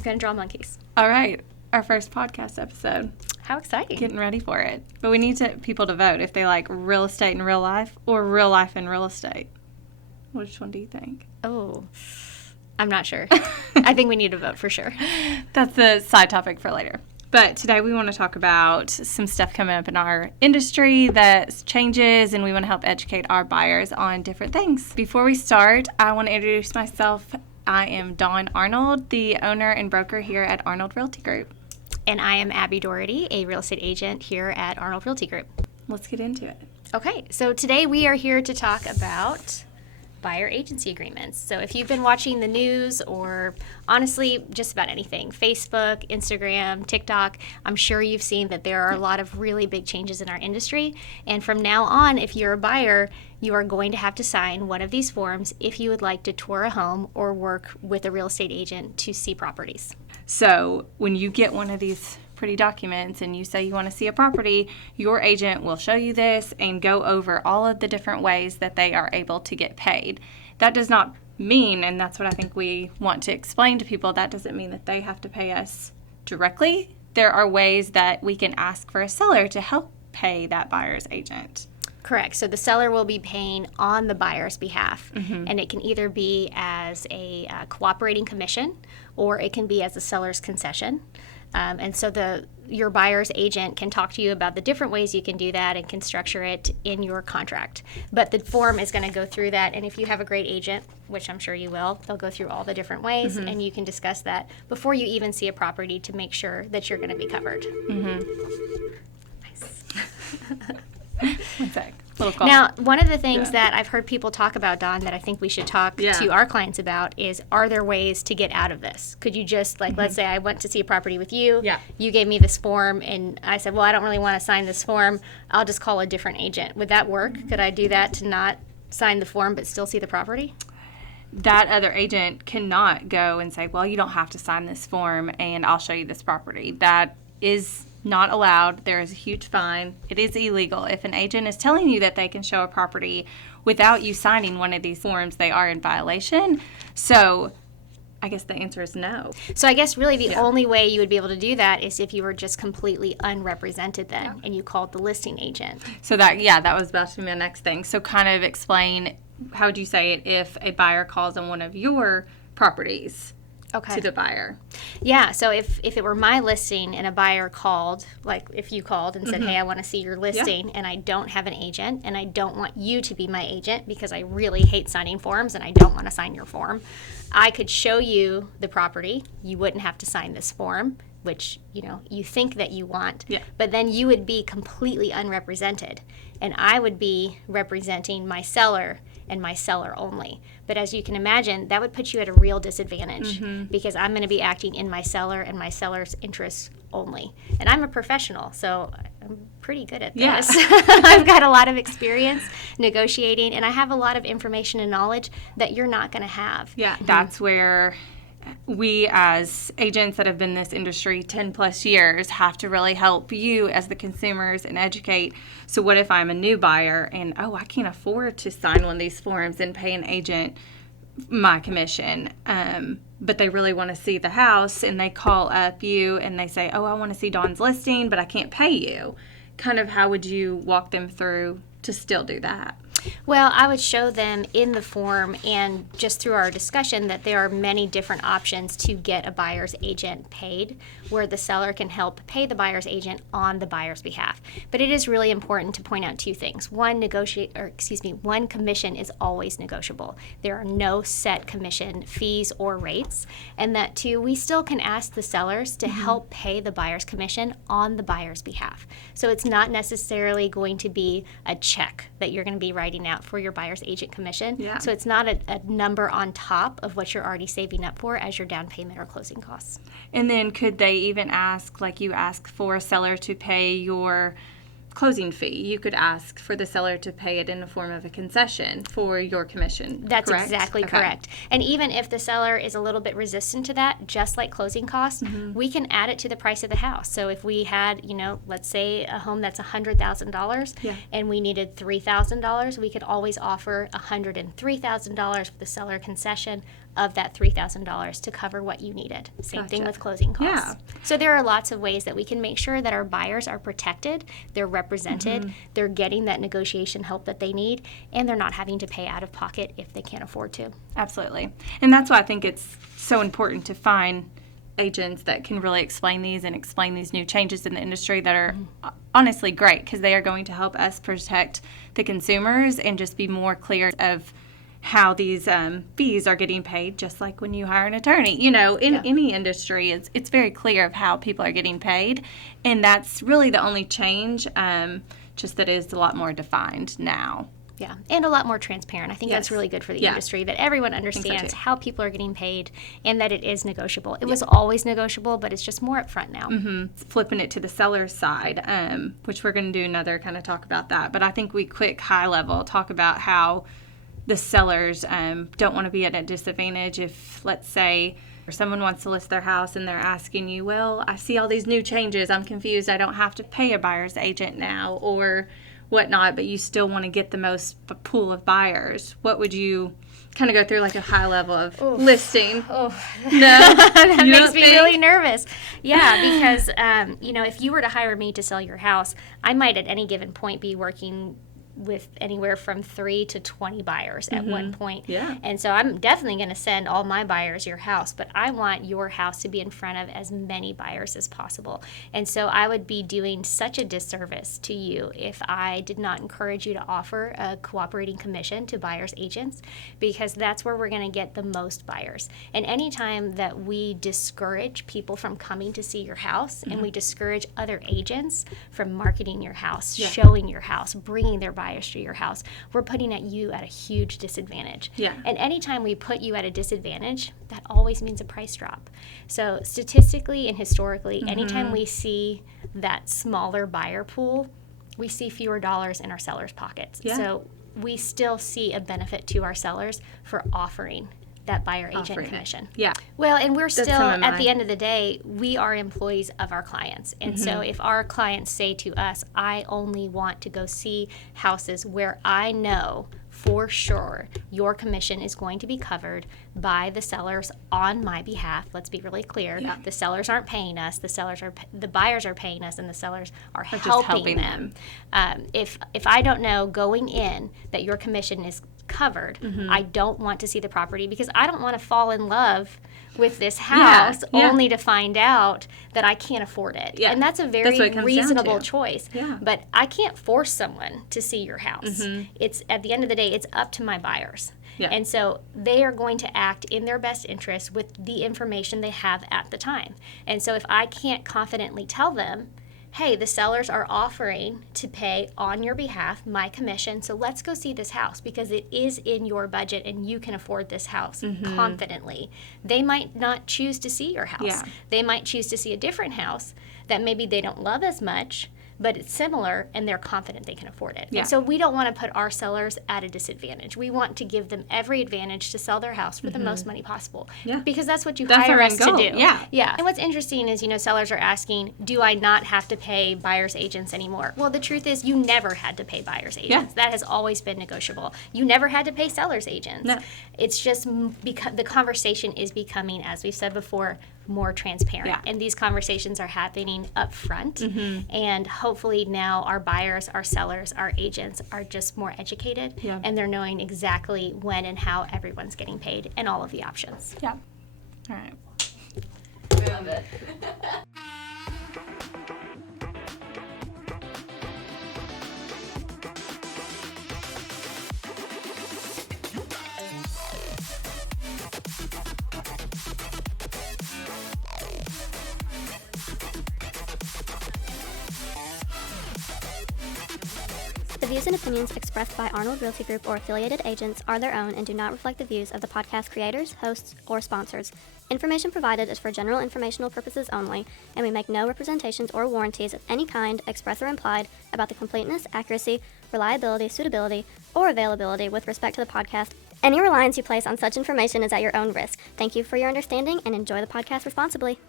I'm going to draw monkeys. All right. Our first podcast episode. How exciting. Getting ready for it. But we need people to vote if they like real estate in real life or real life in real estate. Which one do you think? Oh, I'm not sure. I think we need to vote for sure. That's the side topic for later. But today we want to talk about some stuff coming up in our industry that changes, and we want to help educate our buyers on different things. Before we start, I want to introduce myself. I am Dawn Arnold, the owner and broker here at Arnold Realty Group. And I am Abby Dority, a real estate agent here at Arnold Realty Group. Let's get into it. Okay, so today we are here to talk about buyer agency agreements. So if you've been watching the news or honestly just about anything, Facebook, Instagram, TikTok, I'm sure you've seen that there are a lot of really big changes in our industry. And from now on, if you're a buyer, you are going to have to sign one of these forms if you would like to tour a home or work with a real estate agent to see properties. So when you get one of these pretty documents and you say you want to see a property, your agent will show you this and go over all of the different ways that they are able to get paid. That does not mean, and that's what I think we want to explain to people, that doesn't mean that they have to pay us directly. There are ways that we can ask for a seller to help pay that buyer's agent. Correct. So the seller will be paying on the buyer's behalf, and it can either be as a cooperating commission or it can be as a seller's concession. And so your buyer's agent can talk to you about the different ways you can do that and can structure it in your contract. But the form is going to go through that, and if you have a great agent, which I'm sure you will, they'll go through all the different ways, and you can discuss that before you even see a property to make sure that you're going to be covered. Nice. One sec. Now, one of the things that I've heard people talk about, Dawn, that I think we should talk to our clients about is, are there ways to get out of this? Could you just, let's say I went to see a property with you, you gave me this form, and I said, well, I don't really want to sign this form, I'll just call a different agent. Would that work? Could I do that to not sign the form but still see the property? That other agent cannot go and say, well, you don't have to sign this form and I'll show you this property. That is not allowed. There is a huge fine. It is illegal. If an agent is telling you that they can show a property without you signing one of these forms, they are in violation. So I guess the answer is no. So I guess really the only way you would be able to do that is if you were just completely unrepresented then and you called the listing agent. So that was about to be my next thing. So kind of explain, how would you say it if a buyer calls on one of your properties to the buyer? Yeah, so if it were my listing and a buyer called, like if you called and said, hey, I want to see your listing and I don't have an agent and I don't want you to be my agent because I really hate signing forms and I don't want to sign your form, I could show you the property. You wouldn't have to sign this form, which, you think that you want, but then you would be completely unrepresented and I would be representing my seller and my seller only. But as you can imagine, that would put you at a real disadvantage because I'm going to be acting in my seller and my seller's interests only. And I'm a professional, so I'm pretty good at this. I've got a lot of experience negotiating, and I have a lot of information and knowledge that you're not going to have. Yeah, that's where we as agents that have been in this industry 10 plus years have to really help you as the consumers and educate. So what if I'm a new buyer and, I can't afford to sign one of these forms and pay an agent my commission, but they really want to see the house and they call up you and they say, I want to see Dawn's listing, but I can't pay you. Kind of how would you walk them through to still do that? Well, I would show them in the form and just through our discussion that there are many different options to get a buyer's agent paid, where the seller can help pay the buyer's agent on the buyer's behalf. But it is really important to point out two things. One commission is always negotiable. There are no set commission fees or rates. And that two, we still can ask the sellers to help pay the buyer's commission on the buyer's behalf. So it's not necessarily going to be a check that you're going to be writing out for your buyer's agent commission. So it's not a number on top of what you're already saving up for as your down payment or closing costs. And then could they even ask, like you ask for a seller to pay your closing fee. You could ask for the seller to pay it in the form of a concession for your commission. That's correct? exactly Okay. correct. And even if the seller is a little bit resistant to that, just like closing costs, we can add it to the price of the house. So if we had, let's say a home that's $100,000 and we needed $3,000, we could always offer $103,000 for the seller concession of that $3,000 to cover what you needed. Same thing with closing costs. Yeah. So there are lots of ways that we can make sure that our buyers are protected, they're represented, they're getting that negotiation help that they need, and they're not having to pay out of pocket if they can't afford to. Absolutely. And that's why I think it's so important to find agents that can really explain these new changes in the industry that are honestly great, because they are going to help us protect the consumers and just be more clear of how these fees are getting paid, just like when you hire an attorney. In any industry, it's very clear of how people are getting paid, and that's really the only change, just that is a lot more defined now. Yeah, and a lot more transparent. I think that's really good for the industry, that everyone understands how people are getting paid and that it is negotiable. It was always negotiable, but it's just more upfront now. Flipping it to the seller's side, which we're going to do another kind of talk about that. But I think we quick high level talk about how the sellers don't want to be at a disadvantage if, let's say, someone wants to list their house and they're asking you, well, I see all these new changes. I'm confused. I don't have to pay a buyer's agent now or whatnot, but you still want to get the most pool of buyers. What would you kind of go through, like a high level of listing? Oh, no, that makes me really nervous. Yeah, because, if you were to hire me to sell your house, I might at any given point be working with anywhere from 3 to 20 buyers at one point. Yeah. And so I'm definitely going to send all my buyers your house, but I want your house to be in front of as many buyers as possible. And so I would be doing such a disservice to you if I did not encourage you to offer a cooperating commission to buyers agents, because that's where we're going to get the most buyers. And anytime that we discourage people from coming to see your house and we discourage other agents from marketing your house, showing your house, bringing their buyers to your house, we're putting you at a huge disadvantage. Yeah. And anytime we put you at a disadvantage, that always means a price drop. So statistically and historically, anytime we see that smaller buyer pool, we see fewer dollars in our sellers' pockets. Yeah. So we still see a benefit to our sellers for offering that buyer agent commission. Yeah. Well, and we're still, some of at the mine. end of the day, we are employees of our clients. And so if our clients say to us, I only want to go see houses where I know for sure your commission is going to be covered by the sellers on my behalf. Let's be really clear. Yeah. The sellers aren't paying us. The buyers are paying us, and the sellers are just helping them. If I don't know going in that your commission is covered, I don't want to see the property, because I don't want to fall in love with this house only to find out that I can't afford it. Yeah. And that's a That's very what it comes reasonable down to. choice. Yeah. But I can't force someone to see your house. It's at the end of the day, it's up to my buyers. Yeah. And so they are going to act in their best interest with the information they have at the time. And so if I can't confidently tell them, hey, the sellers are offering to pay on your behalf my commission, so let's go see this house because it is in your budget and you can afford this house confidently. They might not choose to see your house. Yeah. They might choose to see a different house that maybe they don't love as much, but it's similar and they're confident they can afford it. Yeah. And so we don't want to put our sellers at a disadvantage. We want to give them every advantage to sell their house for the most money possible. Yeah. Because that's what you That's hire our us end goal. to do. Yeah. Yeah. And what's interesting is, sellers are asking, do I not have to pay buyer's agents anymore? Well, the truth is you never had to pay buyer's agents. That has always been negotiable. You never had to pay seller's agents. No. It's just because the conversation is becoming, as we've said before, more transparent. Yeah. And these conversations are happening up front. And hopefully now our buyers, our sellers, our agents are just more educated. Yeah. And they're knowing exactly when and how everyone's getting paid and all of the options. Yeah. All right. Love it. The views and opinions expressed by Arnold Realty Group or affiliated agents are their own and do not reflect the views of the podcast creators, hosts, or sponsors. Information provided is for general informational purposes only, and we make no representations or warranties of any kind, express or implied, about the completeness, accuracy, reliability, suitability, or availability with respect to the podcast. Any reliance you place on such information is at your own risk. Thank you for your understanding and enjoy the podcast responsibly.